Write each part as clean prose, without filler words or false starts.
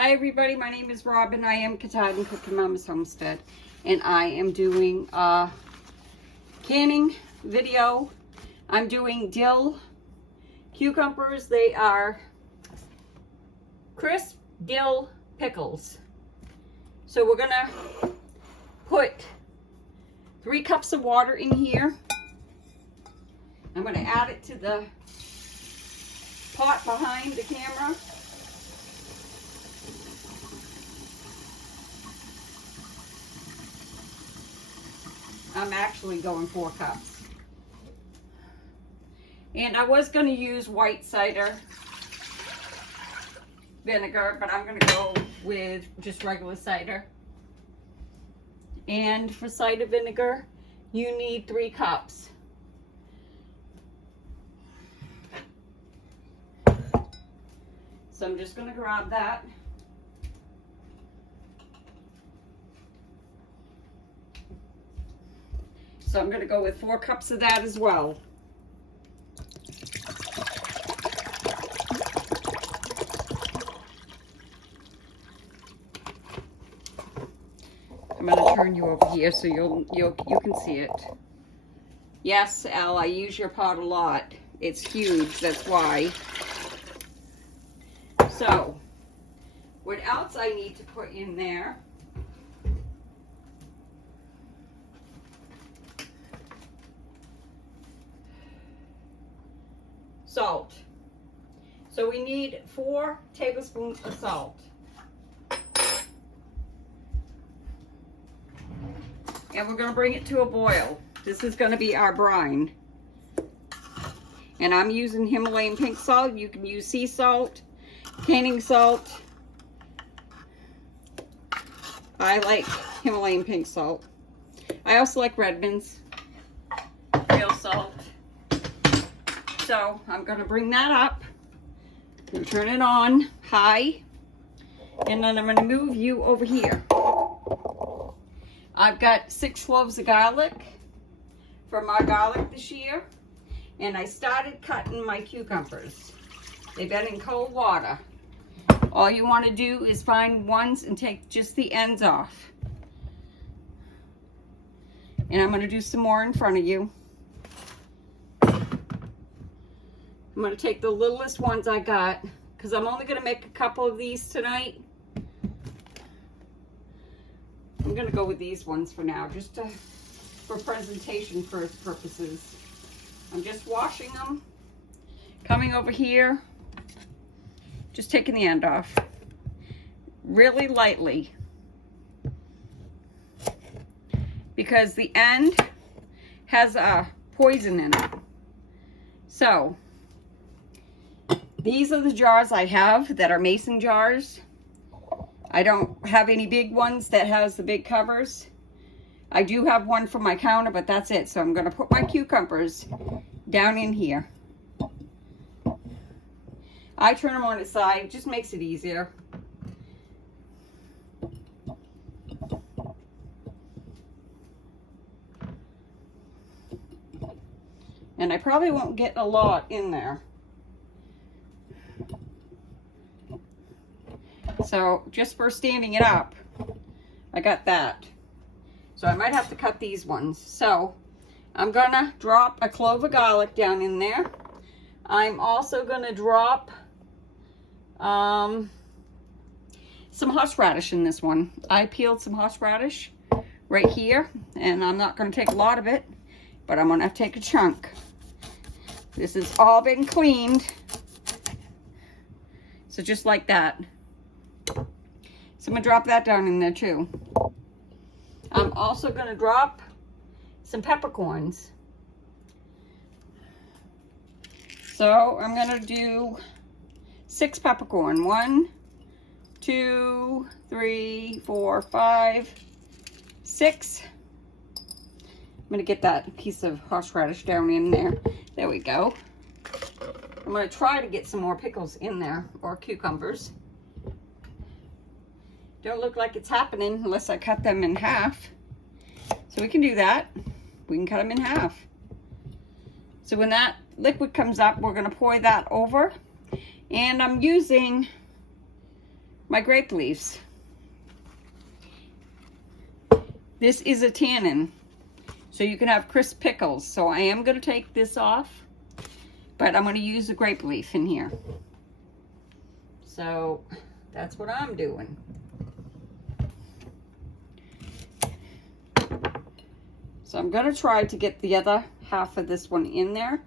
Hi everybody, my name is Robin. I am Katahdin Cooking Mama's Homestead, and I am doing a canning video. I'm doing dill cucumbers. They are crisp dill pickles. So we're gonna put 3 cups of water in here. I'm gonna add it to the pot behind the camera. I'm actually going 4 cups. And I was going to use white cider vinegar, but I'm going to go with just regular cider. And for cider vinegar, you need 3 cups. So I'm just going to grab that. So I'm going to go with 4 cups of that as well. I'm going to turn you over here so you can see it. Yes, Al, I use your pot a lot. It's huge, that's why. So, what else I need to put in there? Salt. So we need 4 tablespoons of salt. And we're going to bring it to a boil. This is going to be our brine. And I'm using Himalayan pink salt. You can use sea salt, canning salt. I like Himalayan pink salt. I also like Redmond's real salt. So I'm going to bring that up and turn it on high, and then I'm going to move you over here. I've got 6 cloves of garlic for my garlic this year, and I started cutting my cucumbers. They've been in cold water. All you want to do is find ones and take just the ends off. And I'm going to do some more in front of you. I'm going to take the littlest ones I got, because I'm only going to make a couple of these tonight. I'm going to go with these ones for now, just for presentation purposes. I'm just washing them, coming over here, just taking the end off, really lightly, because the end has a poison in it. So, these are the jars I have that are mason jars. I don't have any big ones that has the big covers. I do have one for my counter, but that's it. So I'm going to put my cucumbers down in here. I turn them on its side. It just makes it easier. And I probably won't get a lot in there. So just for standing it up, I got that. So I might have to cut these ones. So I'm gonna drop a clove of garlic down in there. I'm also gonna drop some horseradish in this one. I peeled some horseradish right here, and I'm not gonna take a lot of it, but I'm gonna take a chunk. This has all been cleaned. So just like that. So I'm going to drop that down in there too. I'm also going to drop some peppercorns. So I'm going to do 6 peppercorn. 1, 2, 3, 4, 5, 6. I'm going to get that piece of horseradish down in there. There we go. I'm going to try to get some more pickles in there, or cucumbers. Don't look like it's happening unless I cut them in half. So we can do that. We can cut them in half. So when that liquid comes up, we're going to pour that over. And I'm using my grape leaves. This is a tannin, so you can have crisp pickles. So I am going to take this off, but I'm going to use the grape leaf in here. So that's what I'm doing. So I'm going to try to get the other half of this one in there.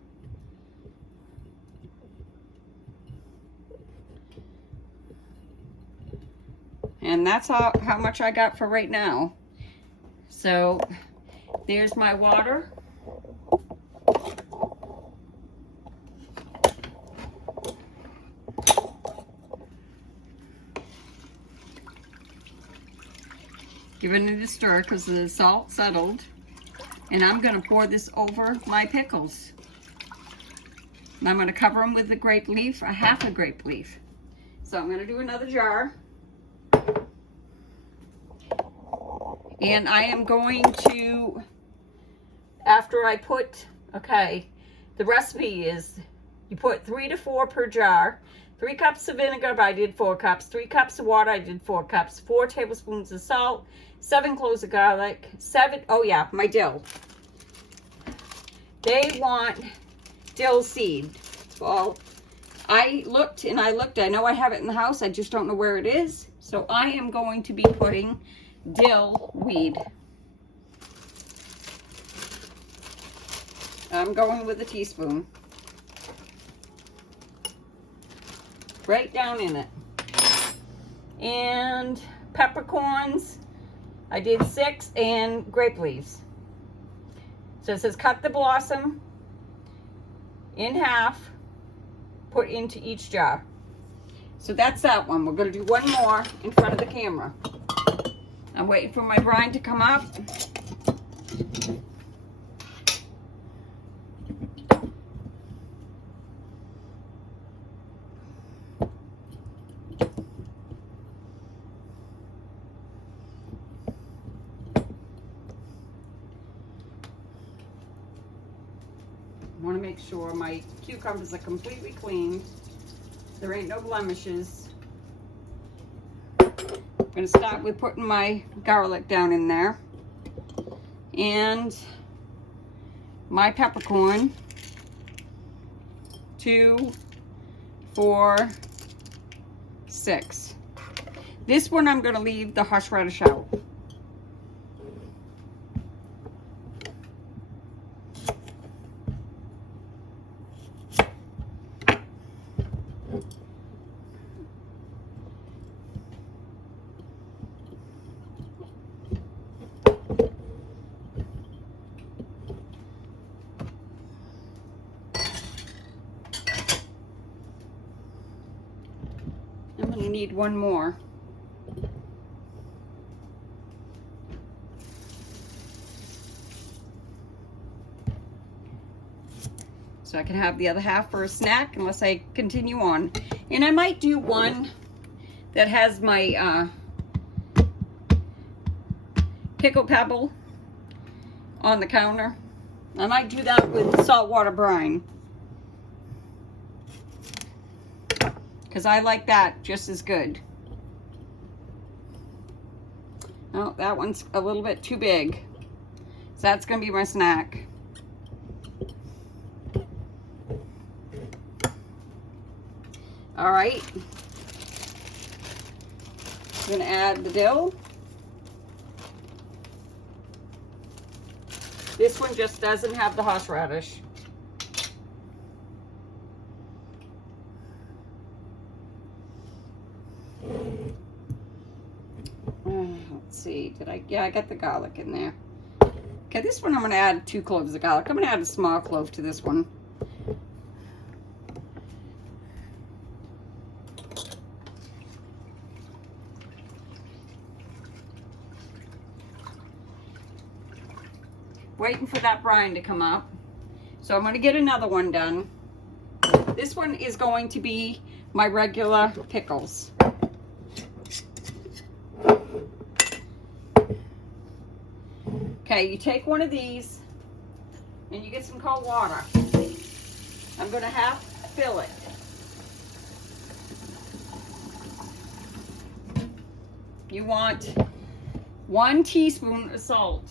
And that's how much I got for right now. So there's my water. Giving it a stir because the salt settled. And I'm going to pour this over my pickles. And I'm going to cover them with the grape leaf, a half a grape leaf. So I'm going to do another jar. And I am going to, after I put, okay, the recipe is you put 3 to 4 per jar. 3 cups of vinegar, I did 4 cups. 3 cups of water, I did 4 cups. 4 tablespoons of salt. 7 cloves of garlic. 7, oh yeah, my dill. They want dill seed. Well, I looked and I looked. I know I have it in the house. I just don't know where it is. So I am going to be putting dill weed. I'm going with a teaspoon. Right down in it. And peppercorns, I did 6, and grape leaves. So it says cut the blossom in half, put into each jar. So that's that one. We're going to do one more in front of the camera. I'm waiting for my brine to come up. I want to make sure my cucumbers are completely clean. There ain't no blemishes. I'm going to start with putting my garlic down in there. And my peppercorn. 2, 4, 6. This one I'm going to leave the horseradish out. I'm going to need one more. So I can have the other half for a snack unless I continue on. And I might do one that has my pickle pebble on the counter. I might do that with saltwater brine, because I like that just as good. Oh, that one's a little bit too big. So that's going to be my snack. All right. I'm going to add the dill. This one just doesn't have the horseradish. Let's see, yeah, I got the garlic in there. Okay, this one I'm going to add 2 cloves of garlic. I'm going to add a small clove to this one. Waiting for that brine to come up. So I'm going to get another one done. This one is going to be my regular pickles. Okay, you take one of these and you get some cold water. I'm going to half fill it. you want 1 teaspoon of salt.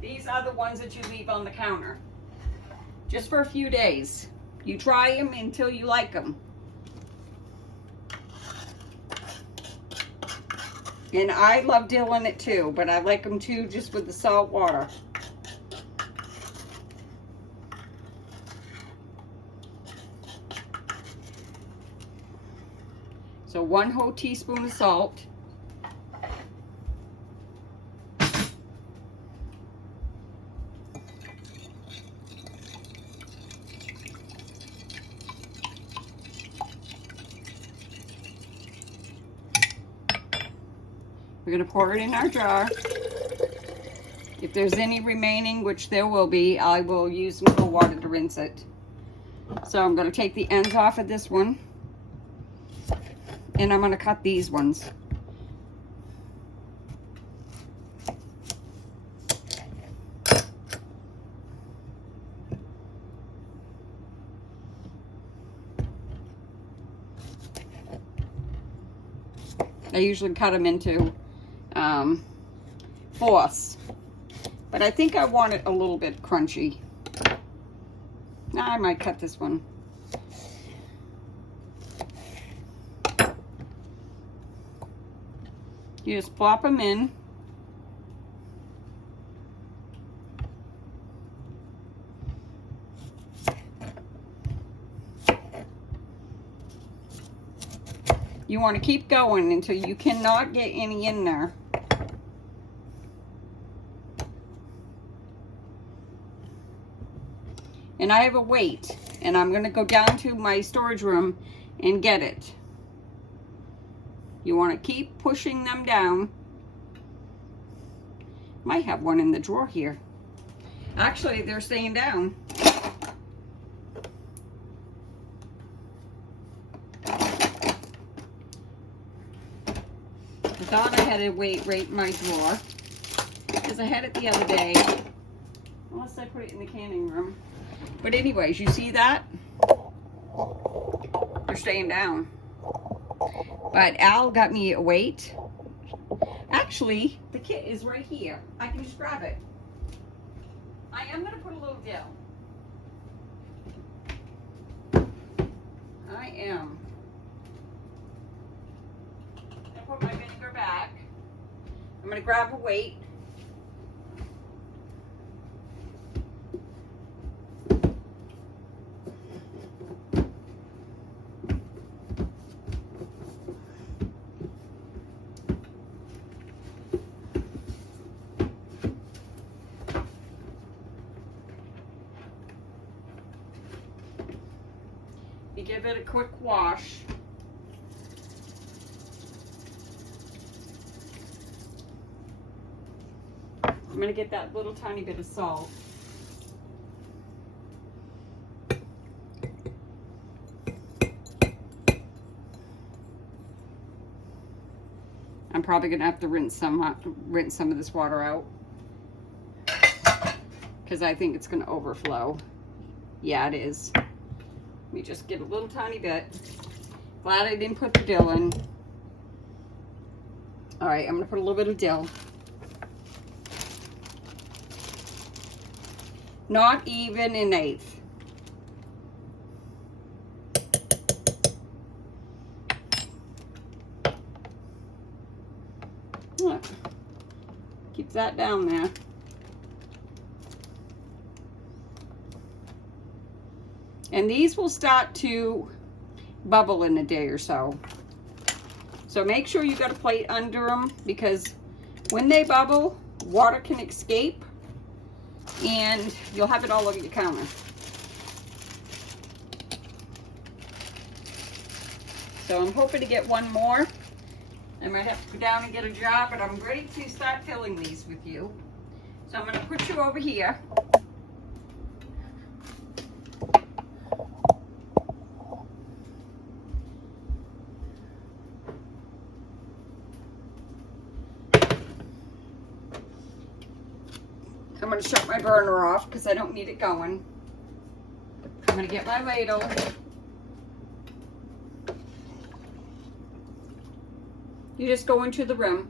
These are the ones that you leave on the counter. Just for a few days. You try them until you like them. And I love dill in it too, but I like them too just with the salt water. So 1 whole teaspoon of salt. We're going to pour it in our jar. If there's any remaining, which there will be, I will use some cold water to rinse it. So I'm going to take the ends off of this one. And I'm going to cut these ones. I usually cut them into fourths, but I think I want it a little bit crunchy. Now I might cut this one. You just plop them in. You want to keep going until you cannot get any in there. And I have a weight, and I'm going to go down to my storage room and get it. You want to keep pushing them down. Might have one in the drawer here. Actually, they're staying down. I thought I had a weight right in my drawer because I had it the other day, unless I put it in the canning room. But anyways, you see that? They're staying down. But Al got me a weight. Actually, the kit is right here. I can just grab it. I am going to put a little dill. I am. Put my vinegar back. I'm going to grab a weight. You give it a quick wash. I'm going to get that little tiny bit of salt. I'm probably going to have to rinse some of this water out because I think it's going to overflow. Yeah, it is. Let me just get a little tiny bit. Glad I didn't put the dill in. All right, I'm going to put a little bit of dill. Not even an eighth. Keep that down there. And these will start to bubble in a day or so. So make sure you got a plate under them, because when they bubble, water can escape and you'll have it all over your counter. So I'm hoping to get one more. I might have to go down and get a jar, but I'm ready to start filling these with you. So I'm going to put you over here. I'm going to shut my burner off because I don't need it going. I'm going to get my ladle. You just go into the rim.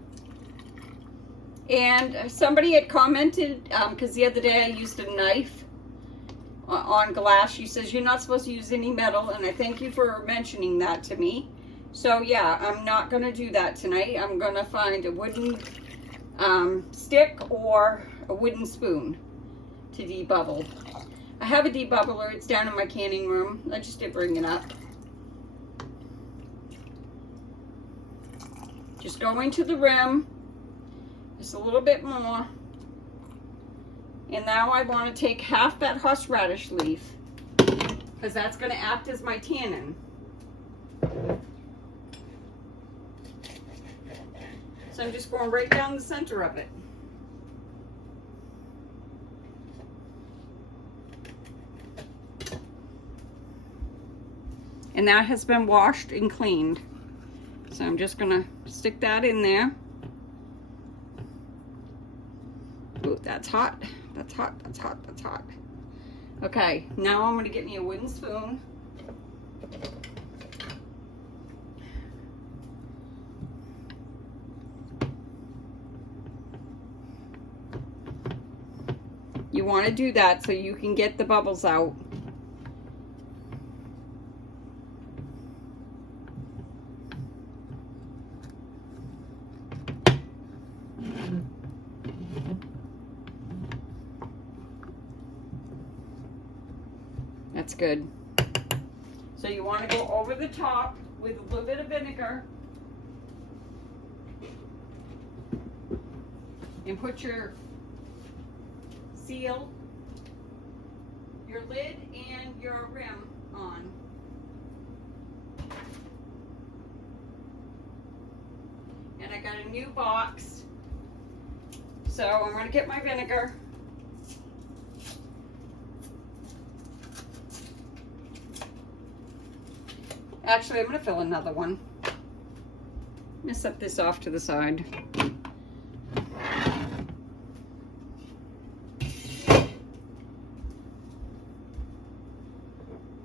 And somebody had commented, because the other day I used a knife on glass. She says you're not supposed to use any metal, and I thank you for mentioning that to me. So yeah, I'm not going to do that tonight. I'm going to find a wooden stick or a wooden spoon to debubble. I have a debubbler. It's down in my canning room. I just did bring it up. Just go into the rim, just a little bit more. And now I want to take half that horseradish leaf, because that's going to act as my tannin. So I'm just going right down the center of it. And that has been washed and cleaned. So I'm just gonna stick that in there. Ooh, that's hot. That's hot, that's hot, that's hot. Okay, now I'm gonna get me a wooden spoon. You wanna do that so you can get the bubbles out. That's good. So you want to go over the top with a little bit of vinegar and put your seal, your lid, and your rim on. And I got a new box, so I'm going to get my vinegar. Actually, I'm going to fill another one. I'm going to set this off to the side.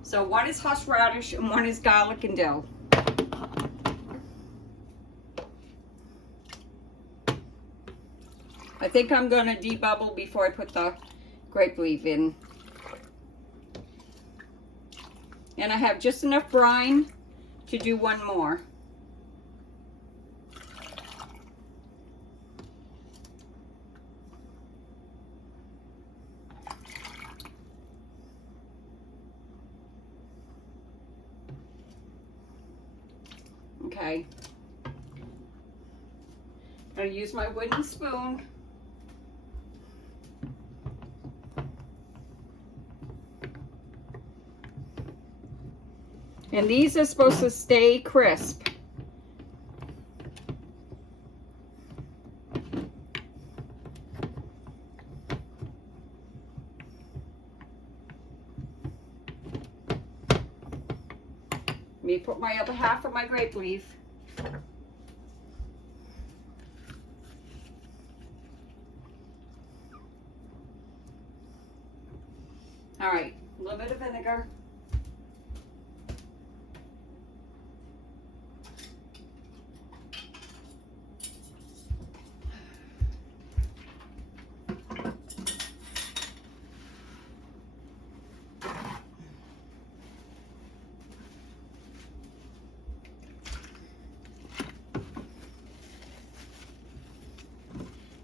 So one is horseradish and one is garlic and dill. I think I'm going to debubble before I put the grape leaf in. And I have just enough brine to do one more. Okay. I'm going to use my wooden spoon. And these are supposed to stay crisp. Let me put my other half of my grape leaf. All right, a little bit of vinegar.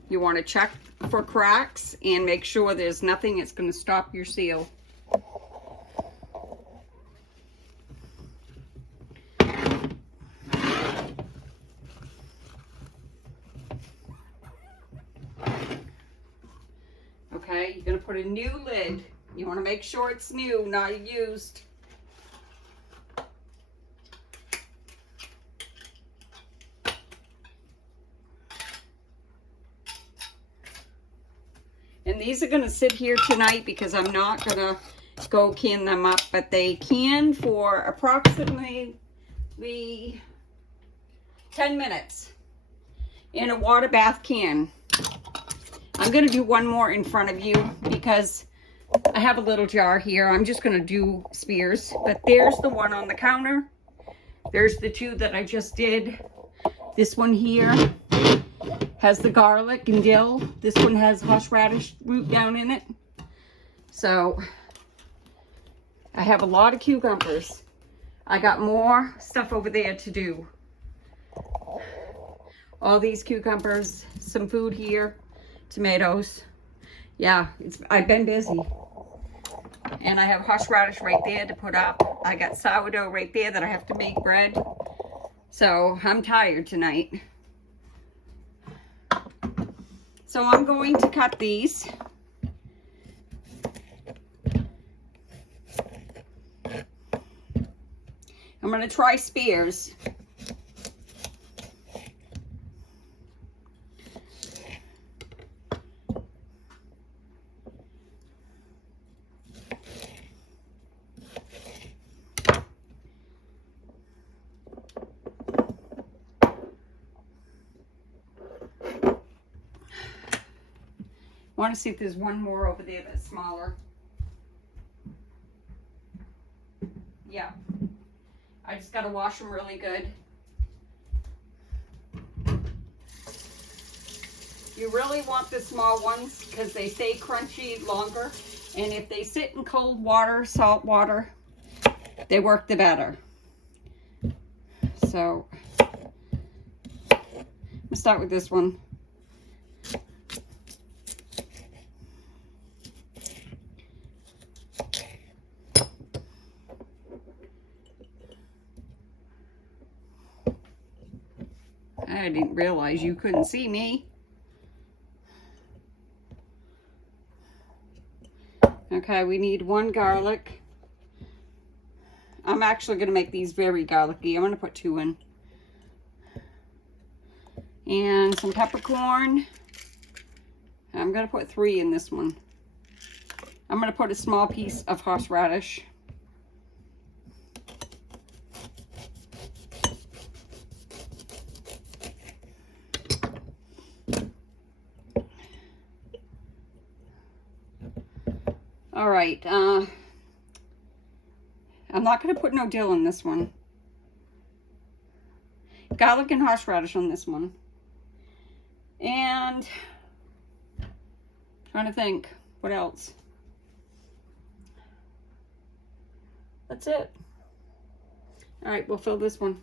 You want to check for cracks and make sure there's nothing that's going to stop your seal. Okay, you're going to put a new lid. You want to make sure it's new, not used. And these are going to sit here tonight because I'm not going to go can them up, but they can for approximately 10 minutes in a water bath can. I'm going to do one more in front of you because I have a little jar here. I'm just going to do spears, but there's the one on the counter. There's the two that I just did This one here has the garlic and dill. This one has horseradish root down in it. So I have a lot of cucumbers. I got more stuff over there to do. All these cucumbers, some food here, tomatoes. Yeah, I've been busy. And I have horseradish right there to put up. I got sourdough right there that I have to make bread. So I'm tired tonight. So I'm going to cut these. I'm going to try spears. I want to see if there's one more over there that's smaller. Yeah. I just got to wash them really good. You really want the small ones because they stay crunchy longer. And if they sit in cold water, salt water, they work the better. So, let's start with this one. I didn't realize you couldn't see me. Okay, we need 1 garlic. I'm actually going to make these very garlicky. I'm going to put 2 in. And some peppercorn. I'm going to put 3 in this one. I'm going to put a small piece of horseradish. All right, I'm not going to put no dill in this one. Garlic and horseradish on this one. And trying to think, what else? That's it. All right, we'll fill this one.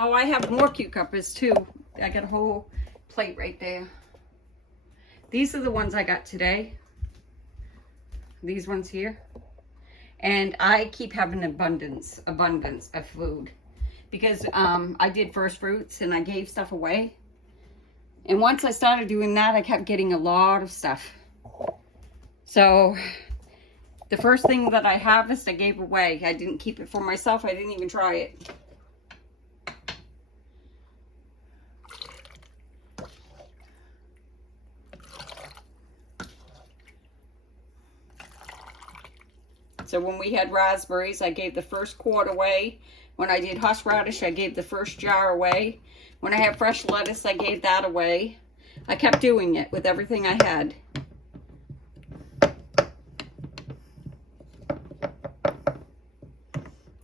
Oh, I have more cucumbers too. I got a whole plate right there. These are the ones I got today. These ones here. And I keep having abundance of food. Because I did first fruits and I gave stuff away. And once I started doing that, I kept getting a lot of stuff. So, the first thing that I harvested, I gave away. I didn't keep it for myself. I didn't even try it. So when we had raspberries, I gave the first quart away. When I did horseradish, I gave the first jar away. When I had fresh lettuce, I gave that away. I kept doing it with everything I had.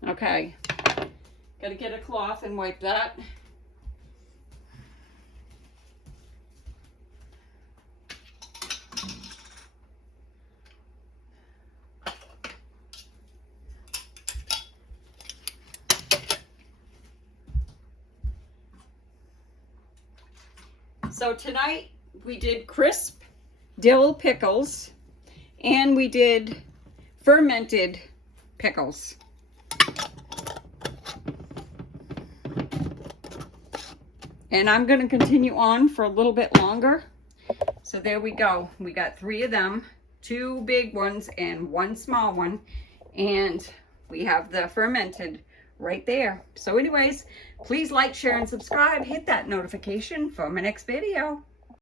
Okay. Gotta get a cloth and wipe that. So tonight we did crisp dill pickles and we did fermented pickles. And I'm going to continue on for a little bit longer. So there we go. We got 3 of them, 2 big ones and 1 small one. And we have the fermented right there. So anyways, please like, share, and subscribe. Hit that notification for my next video.